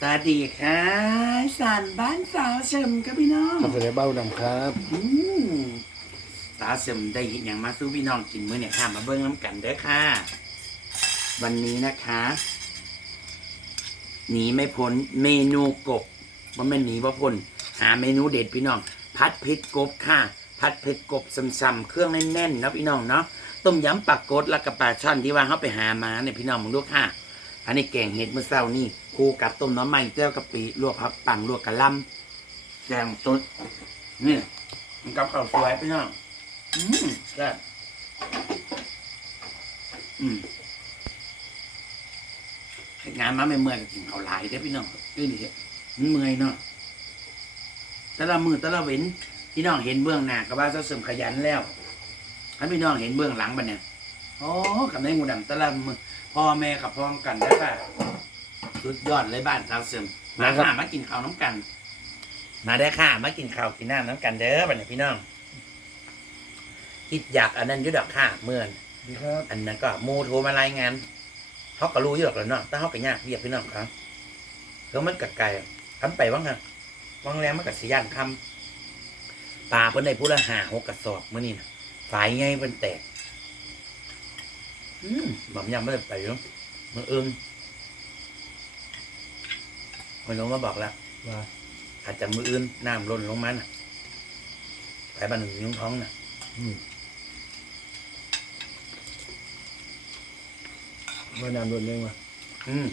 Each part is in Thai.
สวัสดีค่ะสารบ้านสาวเฉิมครับพี่น้องข้าวสารเบ้าดำครับ อืมสาวเฉิมได้เห็นอย่างมาสู้พี่น้องกินมื้อเนี่ยค่ะ มาเบิ้งน้ำกันเด้อค่ะ วันนี้นะคะหนีไม่พ้นเมนูกบว่าไม่นหนีว่าพ้นหาเมนูเด็ดพี่น้อง พัดเผ็ดกบค่ะ พัดเผ็ดกบซ้ำๆเครื่องแน่นๆเนาะพี่น้องเนาะต้มยำปักกดแล้วกับปลาช่อนที่ว่าเขาไปหามาเนี่ยพี่น้องมึงดูค่ะ อันนี้แกงเห็ดเมื่อเช้านี่คู่กับต้มน้ำมันเจ้ากะปิลวกผักปังลวกกะหล่ำแกงสดนี่มันกับข้าวสวยพี่น้องอืมแซ่บอืมงานมาไม่เมื่อยก็กินข้าวหลายได้พี่น้องนี่ดิมันเมื่อยเนาะแต่ละมือแต่ละเว้นพี่น้องเห็นเบื้องหน้าก็ว่าเจ้าเสริมขยันแล้วถ้าพี่น้องเห็นเบื้องหลังบันเนี่ย โอ้กับในหมูดำแต่ละมือพ่อแม่กับพ้องกันได้อค่ะสุดยอดเลยบ้านสาวเสริมมาค่ะมากินข้าวน้ำกัน มาได้อค่ะ มากินข้าวกินน้ำน้ำกันเด้อบัดนี้พี่น้อง คิดอยากอันนั้นอยุดอกค่ะเมื่อนดีครับอันนั้นก็หมูโทรมารายงานเขาก็รู้อยู่หรอกแหล้วเนาะแต่เขาก็ยากเรียกพี่น้องครับแล้วมันกัไก่คำไปว่างฮะว่างแรงมันกับสีย่านคำปลาเพิ่นได้ผู้ละหาหกกระสอบมื่อนี้นะฝ่ายไงเพิ่นแตก อืมบำยำไม่ได้ไปเนาะมืออึมมันลงมาบอกแล้วมาอาจจะมืออื่นน้ำล้นลงมาน่ะไปบ้านหนึ่งยุงท้องน่ะ อืมมานำรถเองมาอืม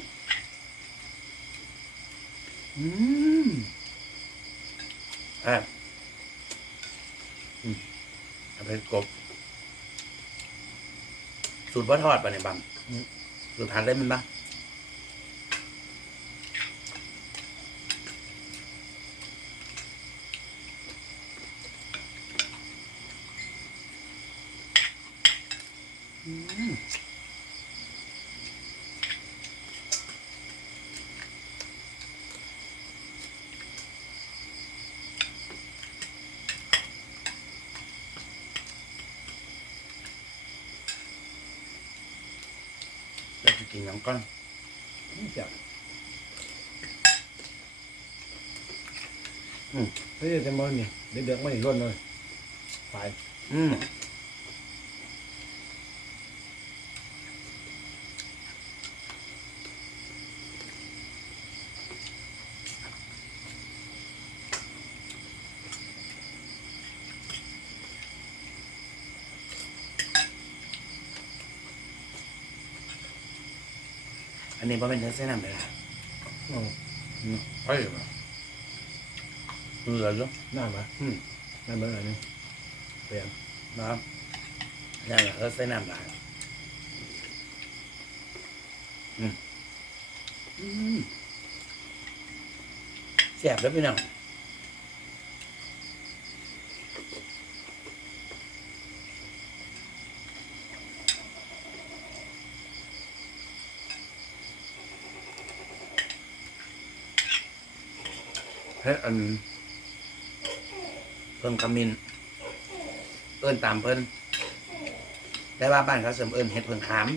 อืมอะอืมเอาไปกบ สูตรว่าทอดป่ะเนี่ยบังสูตรทานได้มันปะอืม เราจะกินน้ำก้อนจับอืมเฮ้ยจะมอนี่เด็กๆไม่ร่นเลยไปอืม นี้บ่เป็นเส้นน้ำเลยล่ะอ๋ออืมไปเลยป่ะเหลือจ้ะน้ำมาอืมน้ำเบอร์อะไรนี่เปลี่ยนนะครับนั่นแหละก็เส้นน้ำลายอืมอืมแซ่บแล้วพี่น้อง เฮ็ดอัน เพิ่มขมินเอิ้นตามเพิ่นแต่ว่าบ้านเขาเสริมเอิ้นเห็ดเพิ่งขาม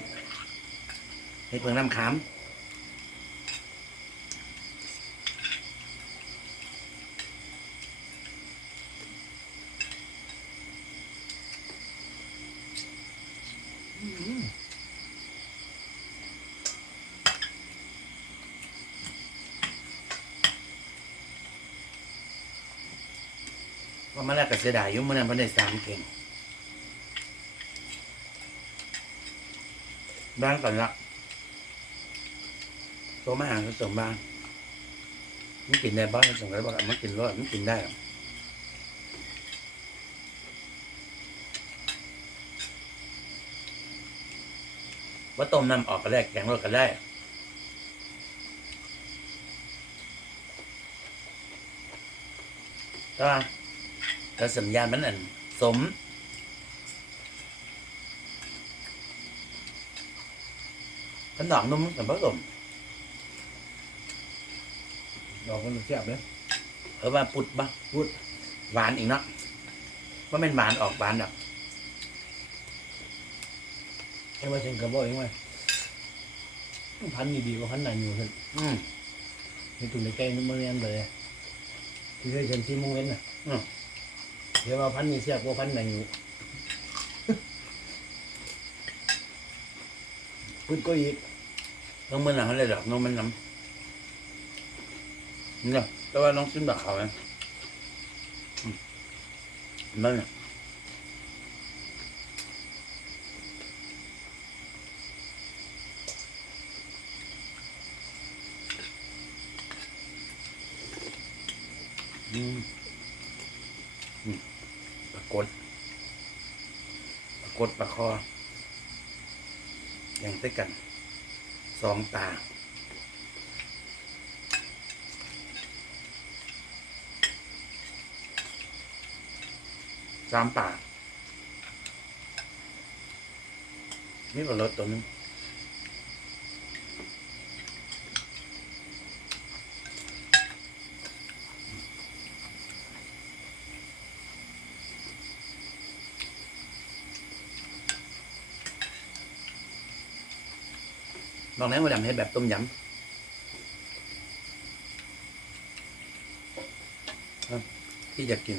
เห็ดเพิ่งน้ำขาม ว่ามาแล้วก็เสียดายอยู่มื่อนั้นเพิ่นได้สามเก่งบ้างก่อนละโตมาหาเขาส่งบ้างมันกินได้บ้างผส่งได้บ้างมันกินรอดมันกินได้ว่าต้มน้ำออกก็ได้แข็งรสก็ได้ก็แล้วสัญญาณมันอันสมมันดอกนุ่มกับผสมดอกมันแซ่บเลยเออว่าปุดบ้างพูดหวานอีกเนาะว่าเป็นหวานออกหวานดอกไอ้ว่าเชงกระบอกเองไงพันนี่ดีกว่าพันไหนอยู่เห็นอืมในตุ่มในแกงนี่มันเรียนเลยที่เคยเชิญที่มุ้งเว้นน่ะอืม เดี๋ยวว่าพันนี่เสียบว่าพันไหนอยู่พูดก็อีกน้องมันหนังอะไรหรอกน้องมันน้ำเนี่ยแต่ว่าน้องซิมแบบเขาเนี่ยอืมนั่นน่ะอืมอืม กดปรากฏประคออย่างใส่กันสองตาสามปากนี่ก็ลดตัวนึง ลองแนะมาดำให้แบบต้มยำครับที่จะกิน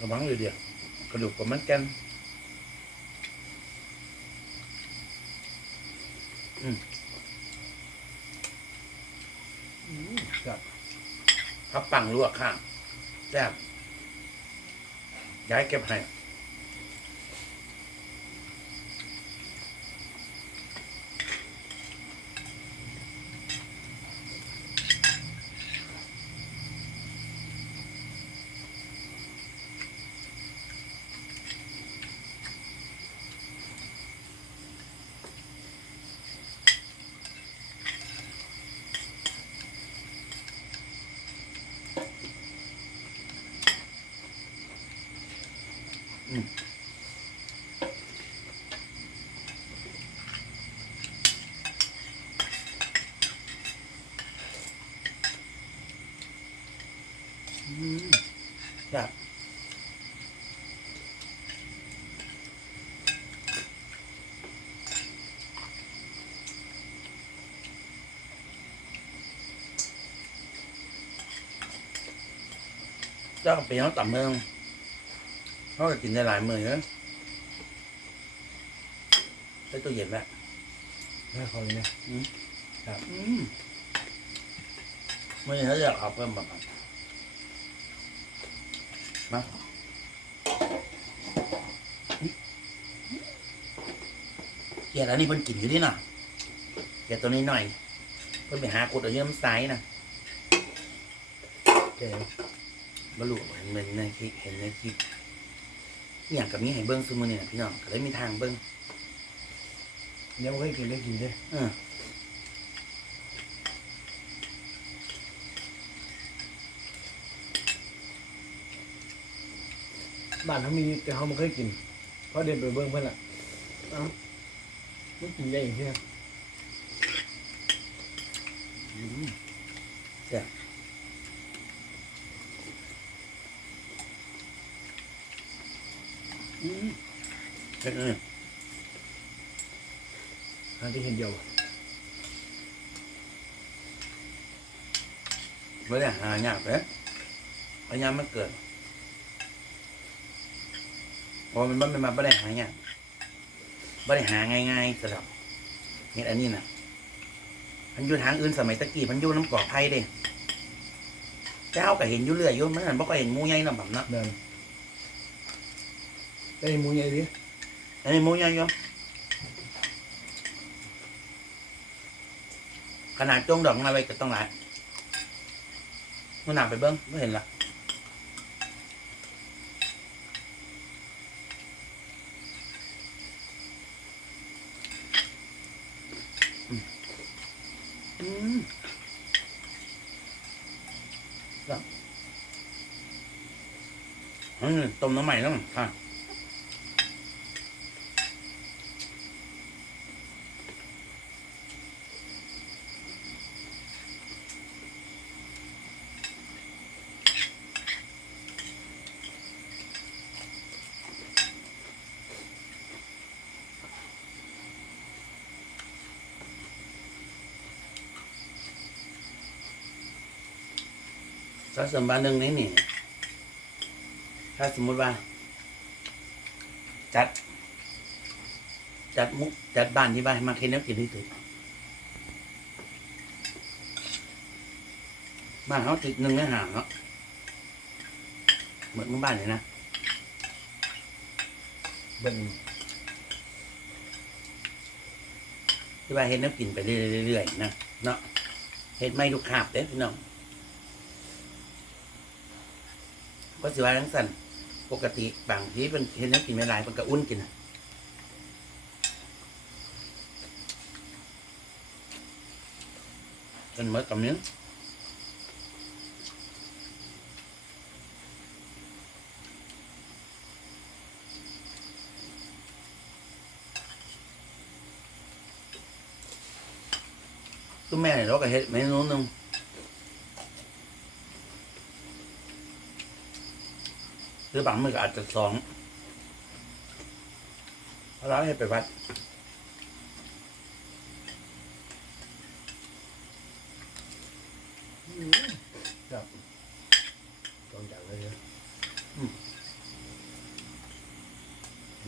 ระวังเลยเดียวกระดูกกับมันแกัน อืมอืมครับ พับปังลวกข้างแซ่บย้ายเก็บให้ อืมแซ่บเจ้าไปเขาต่ำเมืองเขาก็กินได้หลายมื้อเนอะใช้ตู้เย็นแล้วน่าคอยนะอืมไม่เขาอยากเอาเพิ่มแบบมาเกียรอันนี้เพิ่นกินอยู่ดิน่ะเกียรตัวนี้หน่อย เพิ่นไปหากดเอาเยื่อมไซส์นะแกง บรรลุเห็นในคลิปเห็นในคลิปอหย่างกับนี้ให้เบิ้งซุมือนี่นะพี่น้องก็เลยมีทางเบิ้งยังไม่เคยกินได้กินเด้เออบ้านเขามีแต่เขาไม่เคยกิน เพราะเดินไปเบิ้งเพื่อนละเอ้าไม่กินได้อีกใช่ไหมอืมแซ่ บอืมเป็นไงอันที่เห็นเดียวไม่ได้หายากเลยพยายามมันเกิด พอมันมันมาไม่ได้หายากไม่ได้หาง่ายๆสำหรับเห็ดอันนี้นะมันอยู่ทางอื่นสมัยตะกี้มันอยู่น้ำกอกไผ่เด้แต่เอาก็เห็นอยู่เรื่อยอยู่มันนั่นบ่ก็เห็นมูใหญ่ลำแบบนั้นเดิน ได้หมูใหญ่ดิอันนี้หมูใหญ่อยู่ขนาดจงดอกมาไว้ก็ต้องหลายมันหนาไปเบิ้งไม่เห็นละอืมอืมแล้วอืมต้มน้ำใหม่แล้วมั้งค่ะ ถ้าสมบัติหนึ่งนี้นี่ ถ้าสมมุติว่า จัด จัดมุกจัดบ้านที่บ้านมาเค้นน้ำกินที่สุดบ้านเขาติดหนึ่งในห่างเนาะเหมือนบ้านเลยนะเบิ่งที่ว่าเฮ็ดน้ำกินไปเรื่อยๆนะเนาะเฮ็ดไม่ลูกคาบเด้พี่น้อง ก็สิว่าทั้งสันปกติบางทีเป็นเฮ็ดน้ำกินไม่หลายมันก็อุ่นกินน่ะจนหมดกับนี้คือแม่เราก็เฮ็ดเมนูนึง รือบางมื้อก็อาจจะสองเพราะเราให้ไปวัดครับต้องจังเลยเนี่ย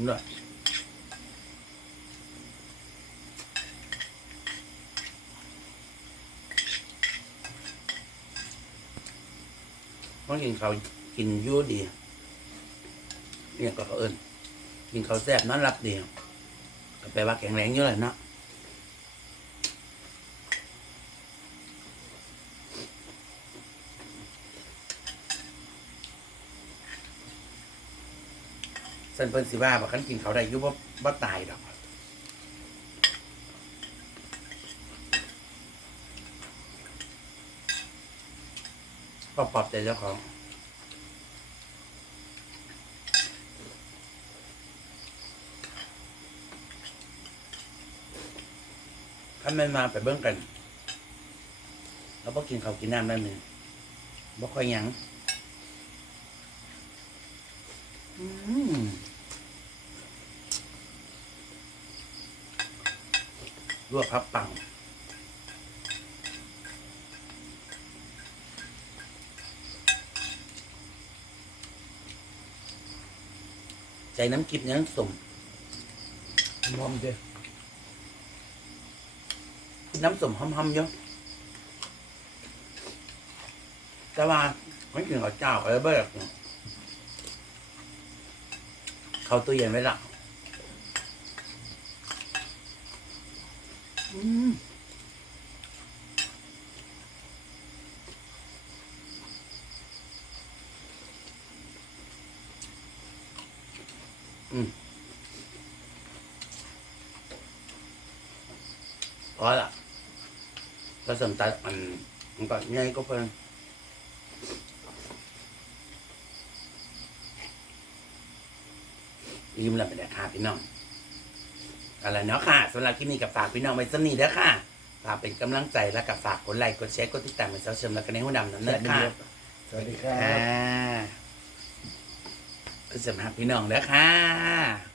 ด้วยเพราะกินเขาวกินอยุ่ดี เนี่ยก็เขาเอิญกินเขาวแซ่บนอนรับดีก็แปลว่าแข็งแรงเยอะเลยเนาะส้นเพิ่นสิว่าบอกคันกินเขาได้ยุบบ่ตายดอกก็ปรับใจเจ้าของ ถ้าไม่มาไปเบิ้งกันเราพอกินข้าวกินน้ำได้ไหมบ่ค่อยหยังอืมลวกครับปัง ใจน้ำกิบน้ำสม มอมเจ้ น้ำสมหอมๆเยอะแต่ว่าไม่กินข้าวเจ้าอะไรบ้างเขาตู้เย็นไว้ละอืมอืมพอละ ก็สมตัดอันมันก็ง่ายก็เพิ่นยิ้มแล้วไปเลยค่ะพี่น้องอะไรเนาะค่ะสำหรับคลิปนี้กับฝากพี่น้องไว้สนิทเด้อค่ะฝากเป็นกำลังใจแล้วกับฝากกดไลค์กดแชร์กดติดตามเป็นเสาเสริมแล้วก็ในหัวดำนั่นเด้อค่ะสวัสดีครัอ่าบก็สำหรับพี่น้องเด้อค่ะ